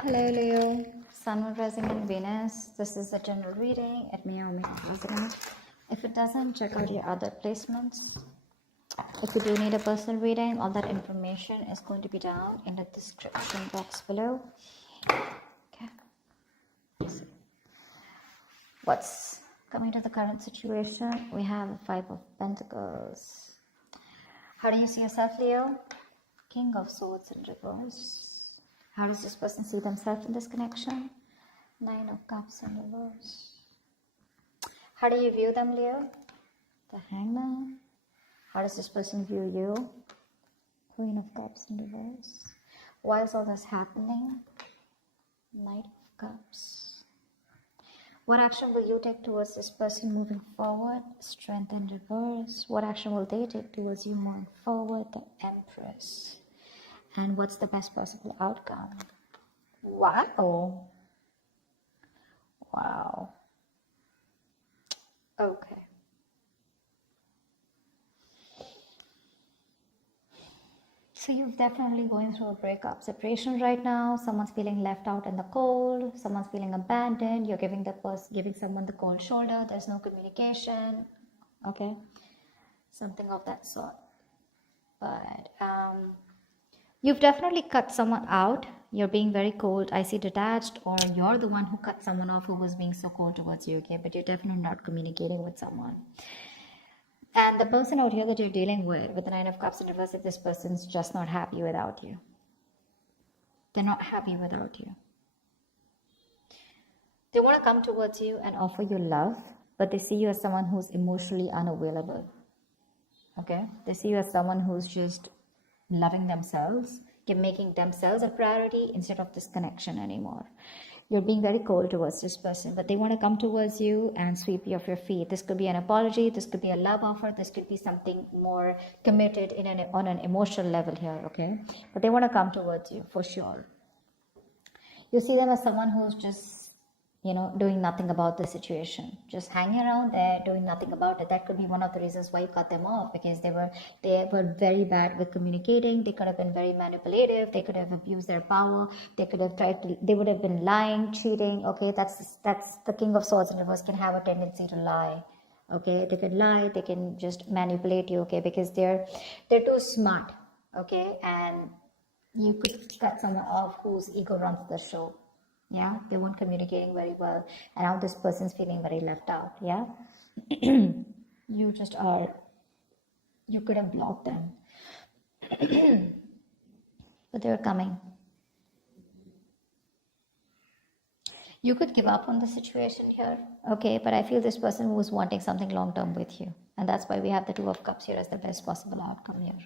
Hello Leo, Sun, Moon, Rising and Venus. This is a general reading. It may or may not resonate. If it doesn't, check out your other placements. If you do need a personal reading, all that information is going to be down in the description box below. Okay. What's coming to the current situation? We have the Five of Pentacles. How do you see yourself, Leo? King of Swords in reverse. How does this person see themselves in this connection? Nine of Cups in reverse. How do you view them, Leo? The Hangman. How does this person view you? Queen of Cups in reverse. Why is all this happening? Knight of Cups. What action will you take towards this person moving forward? Strength in reverse. What action will they take towards you moving forward? The Empress. And what's the best possible outcome? Wow. Wow. Okay. So you're definitely going through a breakup separation right now. Someone's feeling left out in the cold. Someone's feeling abandoned. You're giving someone the cold shoulder. There's no communication. Okay. Something of that sort. But you've definitely cut someone out. You're being very cold. I see detached, or you're the one who cut someone off who was being so cold towards you, okay? But you're definitely not communicating with someone. And the person out here that you're dealing with the Nine of Cups in reverse, if this person's just not happy without you. They're not happy without you. They want to come towards you and offer you love, but they see you as someone who's emotionally unavailable. Okay? They see you as someone who's just loving themselves, making themselves a priority instead of this connection anymore. You're being very cold towards this person, but they want to come towards you and sweep you off your feet. This could be an apology, this could be a love offer, this could be something more committed on an emotional level here, okay? But they want to come towards you for sure. You see them as someone who's just doing nothing about the situation, just hanging around there, doing nothing about it. That could be one of the reasons why you cut them off, because they were very bad with communicating. They could have been very manipulative. They could have abused their power. They would have been lying, cheating. Okay, that's the King of Swords in reverse can have a tendency to lie. Okay, they can lie. They can just manipulate you. Okay, because they're too smart. Okay, and you could cut someone off whose ego runs the show. Yeah, they weren't communicating very well, and now this person's feeling very left out. Yeah. You could have blocked them. But they're coming. You could give up on the situation here, okay, but I feel this person was wanting something long term with you, and that's why we have the Two of Cups here as the best possible outcome here.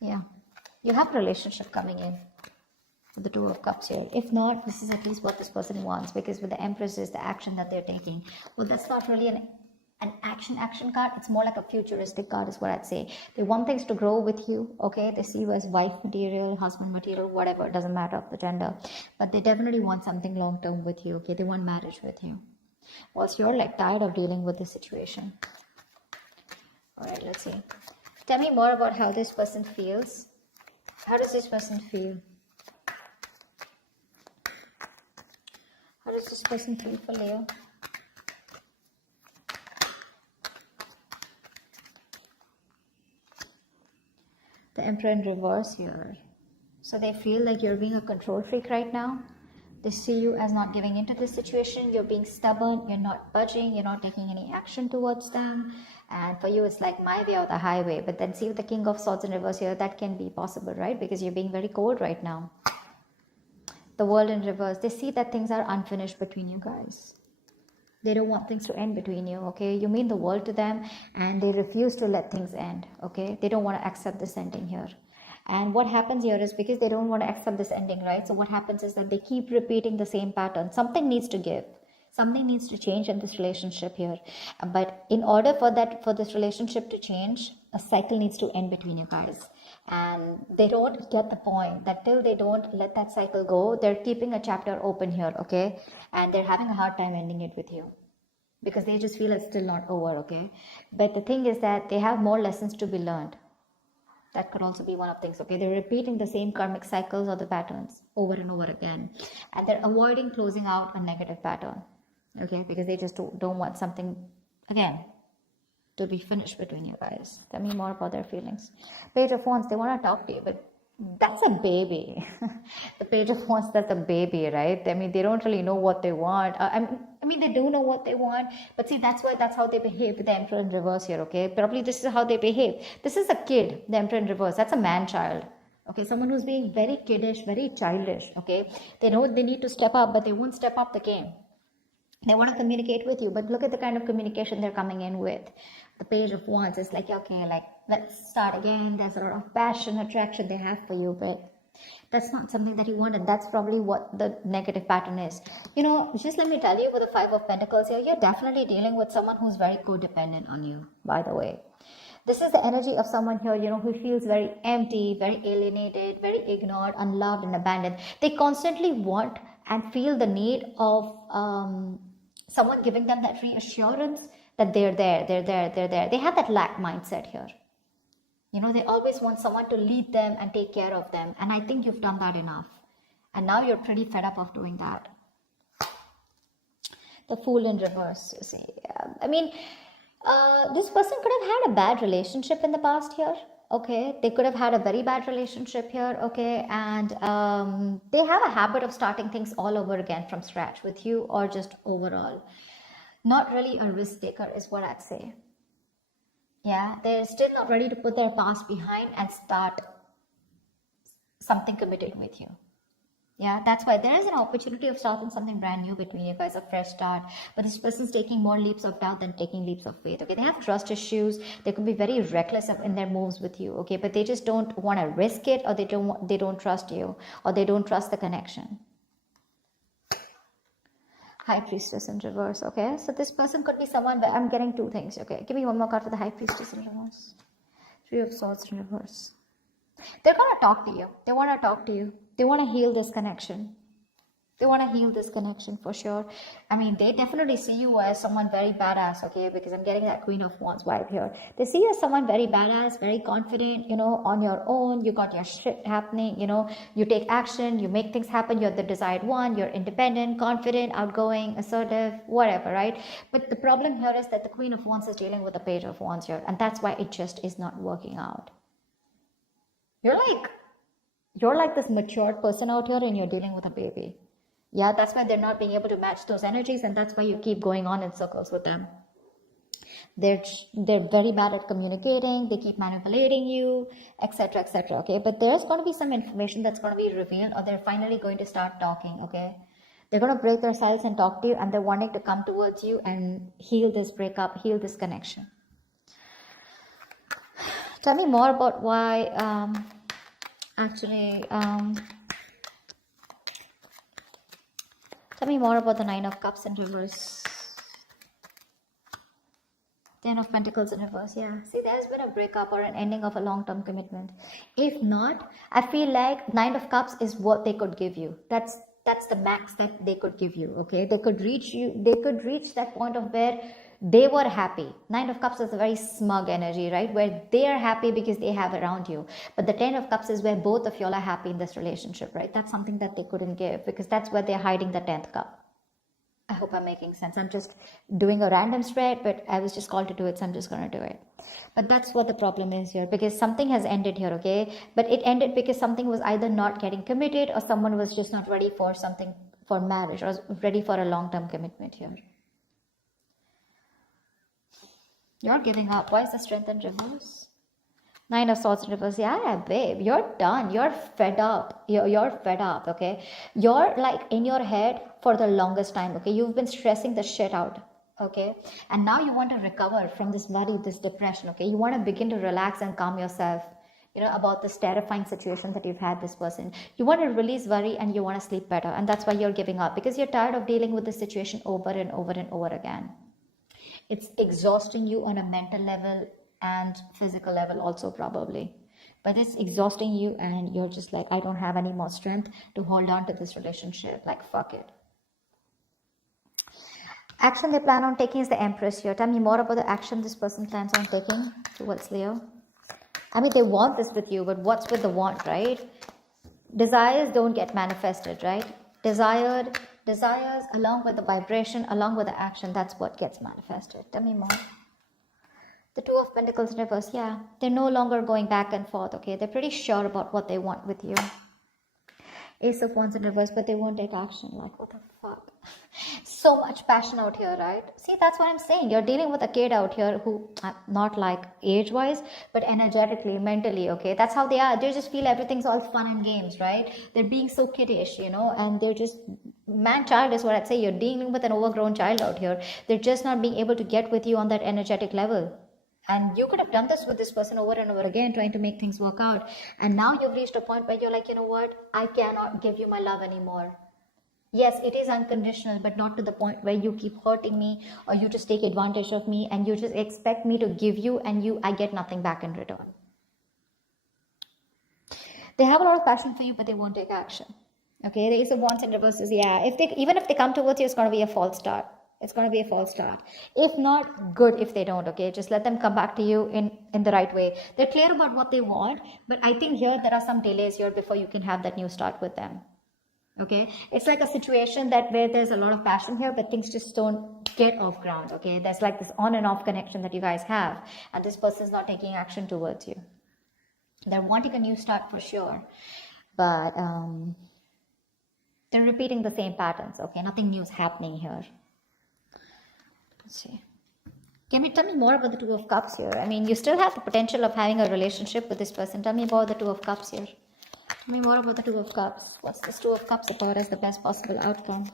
Yeah, you have a relationship coming in. The Two of Cups here. If not, this is at least what this person wants, because with the Empress is the action that they're taking. Well, that's not really an action card. It's more like a futuristic card is what I'd say. They want things to grow with you, okay? They see you as wife material, husband material, whatever. It doesn't matter of the gender. But they definitely want something long-term with you, okay? They want marriage with you. Whilst you're like tired of dealing with this situation. All right, let's see. Tell me more about how this person feels. How does this person feel? How does this person feel for Leo? The Emperor in reverse here. So they feel like you're being a control freak right now. They see you as not giving into this situation. You're being stubborn. You're not budging. You're not taking any action towards them. And for you, it's like my way or the highway. But then see with the King of Swords in reverse here, that can be possible, right? Because you're being very cold right now. The World in reverse. They see that things are unfinished between you guys. They don't want things to end between you, okay? You mean the world to them, and they refuse to let things end, okay? They don't want to accept this ending here. And what happens here is because they don't want to accept this ending, right? So what happens is that they keep repeating the same pattern. Something needs to give. Something needs to change in this relationship here. But in order for this relationship to change, a cycle needs to end between you guys. And they don't get the point that till they don't let that cycle go, they're keeping a chapter open here, okay? And they're having a hard time ending it with you, because they just feel it's still not over, okay? But the thing is that they have more lessons to be learned. That could also be one of things. Okay, they're repeating the same karmic cycles or the patterns over and over again, and they're avoiding closing out a negative pattern. Okay, because they just don't want something again to be finished between you guys. Tell me more about their feelings. Page of Wands, they want to talk to you, but that's a baby. The Page of Wands, that's a baby, right? I mean, they don't really know what they want. I mean, they do know what they want, but see, that's how they behave with the Emperor in reverse here, okay? Probably this is how they behave. This is a kid, the Emperor in reverse. That's a man-child. Okay, someone who's being very kiddish, very childish, okay? They know they need to step up, but they won't step up the game. They want to communicate with you, but look at the kind of communication they're coming in with. The Page of Wands is like, okay, like, let's start again. There's a lot of passion, attraction they have for you, but that's not something that you want, and that's probably what the negative pattern is. You know, just let me tell you, with the Five of Pentacles here, you're definitely dealing with someone who's very codependent on you, by the way. This is the energy of someone here, you know, who feels very empty, very alienated, very ignored, unloved, and abandoned. They constantly want and feel the need of someone giving them that reassurance that they're there. They have that lack mindset here. You know, they always want someone to lead them and take care of them. And I think you've done that enough. And now you're pretty fed up of doing that. The Fool in reverse, you see. I mean, this person could have had a bad relationship in the past here. Okay, they could have had a very bad relationship here. Okay, and they have a habit of starting things all over again from scratch with you, or just overall. Not really a risk taker is what I'd say. Yeah, they're still not ready to put their past behind and start something committed with you. Yeah, that's why there is an opportunity of starting something brand new between you guys, a fresh start. But this person's taking more leaps of doubt than taking leaps of faith. Okay, they have trust issues. They could be very reckless in their moves with you. Okay, but they just don't want to risk it, or they don't trust you, or they don't trust the connection. High Priestess in reverse. Okay, so this person could be someone where I'm getting two things. Okay, give me one more card for the High Priestess in reverse. Three of Swords in reverse. They're gonna talk to you. They want to talk to you. They want to heal this connection. They want to heal this connection for sure. I mean, they definitely see you as someone very badass, okay? Because I'm getting that Queen of Wands vibe here. They see you as someone very badass, very confident, you know, on your own. You got your shit happening, you know. You take action, you make things happen. You're the desired one. You're independent, confident, outgoing, assertive, whatever, right? But the problem here is that the Queen of Wands is dealing with the Page of Wands here. And that's why it just is not working out. You're like this matured person out here, and you're dealing with a baby. Yeah, that's why they're not being able to match those energies, and that's why you keep going on in circles with them. They're very bad at communicating. They keep manipulating you, etc., etc. Okay, but there's going to be some information that's going to be revealed, or they're finally going to start talking. Okay, they're going to break their silence and talk to you, and they're wanting to come towards you and heal this breakup, heal this connection. Tell me more about why. Tell me more about the Nine of Cups in reverse. Ten of Pentacles in reverse. Yeah. See, there's been a breakup or an ending of a long-term commitment. If not, I feel like Nine of Cups is what they could give you. That's the max that they could give you. Okay. They could reach you. They could reach that point of where they were happy. Nine of Cups is a very smug energy, right? Where they are happy because they have around you. But the Ten of Cups is where both of y'all are happy in this relationship, right? That's something that they couldn't give, because that's where they're hiding the 10th cup. I hope I'm making sense. I'm just doing a random spread, but I was just called to do it, so I'm just going to do it. But that's what the problem is here, because something has ended here, okay? But it ended because something was either not getting committed, or someone was just not ready for something, for marriage, or ready for a long-term commitment here. You're giving up. Why is the Strength in reverse? Nine of Swords in reverse. Yeah, babe, you're done. You're fed up. You're fed up, okay? You're like in your head for the longest time, okay? You've been stressing the shit out, okay? And now you want to recover from this worry, this depression, okay? You want to begin to relax and calm yourself, you know, about this terrifying situation that you've had this person. You want to release worry, and you want to sleep better. And that's why you're giving up, because you're tired of dealing with this situation over and over and over again. It's exhausting you on a mental level and physical level also, probably. But it's exhausting you, and you're just like, I don't have any more strength to hold on to this relationship. Like, fuck it. Action they plan on taking is the Empress here. Tell me more about the action this person plans on taking towards Leo. I mean, they want this with you, but what's with the want, right? Desires don't get manifested, right? Desires along with the vibration, along with the action, that's what gets manifested. Tell me more. The Two of Pentacles in reverse, yeah. They're no longer going back and forth, okay? They're pretty sure about what they want with you. Ace of Wands in reverse, but they won't take action. Like, what the fuck? So much passion out here, right? See, that's what I'm saying. You're dealing with a kid out here who, not like age-wise, but energetically, mentally, okay? That's how they are. They just feel everything's all fun and games, right? They're being so kiddish, you know, and they're just, man-child is what I'd say. You're dealing with an overgrown child out here. They're just not being able to get with you on that energetic level. And you could have done this with this person over and over again, trying to make things work out. And now you've reached a point where you're like, you know what? I cannot give you my love anymore. Yes, it is unconditional, but not to the point where you keep hurting me or you just take advantage of me and you just expect me to give you and I get nothing back in return. They have a lot of passion for you, but they won't take action. Okay, the Ace of Wands in reverse is, yeah, even if they come towards you, it's going to be a false start. It's going to be a false start. If not, good if they don't, okay? Just let them come back to you in the right way. They're clear about what they want, but I think here there are some delays here before you can have that new start with them. Okay? It's like a situation where there's a lot of passion here, but things just don't get off ground, okay? There's like this on and off connection that you guys have, and this person's not taking action towards you. They're wanting a new start for sure, but they're repeating the same patterns, okay? Nothing new is happening here. Let's see. Can you tell me more about the Two of Cups here? I mean, you still have the potential of having a relationship with this person. Tell me about the Two of Cups here. Tell me more about the Two of Cups. What's this Two of Cups about as the best possible outcome?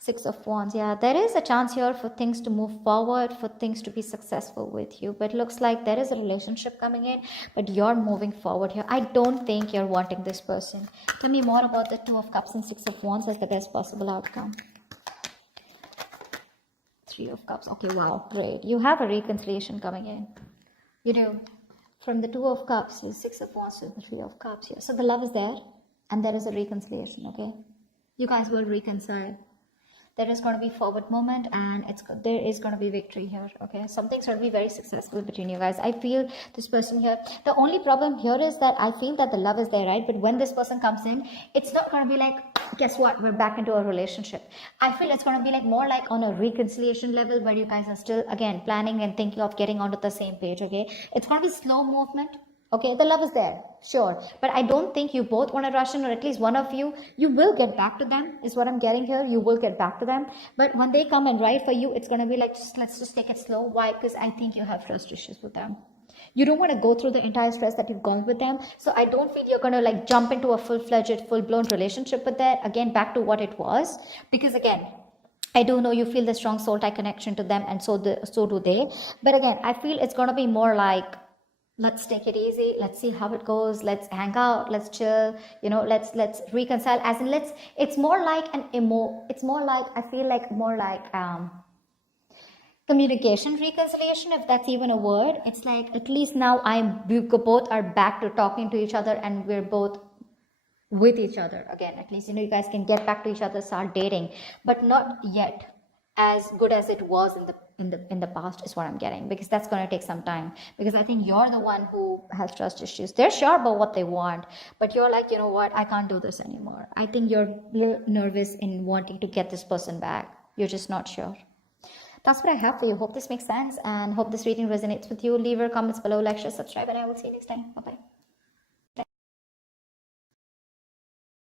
Six of Wands. Yeah, there is a chance here for things to move forward, for things to be successful with you. But it looks like there is a relationship coming in, but you're moving forward here. I don't think you're wanting this person. Tell me more about the Two of Cups and Six of Wands as the best possible outcome. Three of Cups. Okay, wow, great. You have a reconciliation coming in. You do. From the Two of Cups, the Six of Wands to the Three of Cups here. So the love is there, and there is a reconciliation, okay? You guys will reconcile. There is going to be forward movement, and there is going to be victory here, okay? Something's going to be very successful between you guys. I feel this person here. The only problem here is that I feel that the love is there, right? But when this person comes in, it's not going to be like, guess what? We're back into a relationship. I feel it's going to be like more like on a reconciliation level where you guys are still, again, planning and thinking of getting onto the same page, okay? It's going to be slow movement. Okay, the love is there, sure. But I don't think you both want to rush in, or at least one of you will get back to them, is what I'm getting here. You will get back to them. But when they come and write for you, it's going to be like, let's just take it slow. Why? Because I think you have trust issues with them. You don't want to go through the entire stress that you've gone with them. So I don't feel you're going to like jump into a full-fledged, full-blown relationship with that. Again, back to what it was. Because again, I do know you feel the strong soul tie connection to them, and so do they. But again, I feel it's going to be more like, let's take it easy, let's see how it goes, let's hang out, let's chill, you know, let's reconcile, as in it's more like it's more like, I feel like more like communication reconciliation, if that's even a word. It's like, at least now we both are back to talking to each other, and we're both with each other again. At least, you know, you guys can get back to each other, start dating, but not yet as good as it was in the past, is what I'm getting, because that's going to take some time, because I think you're the one who has trust issues. They're sure about what they want, but you're like, you know what, I can't do this anymore. I think you're a little nervous in wanting to get this person back. You're just not sure. That's what I have for you. Hope this makes sense, and hope this reading resonates with you. Leave your comments below, like, share, subscribe, and I will see you next time. Bye bye.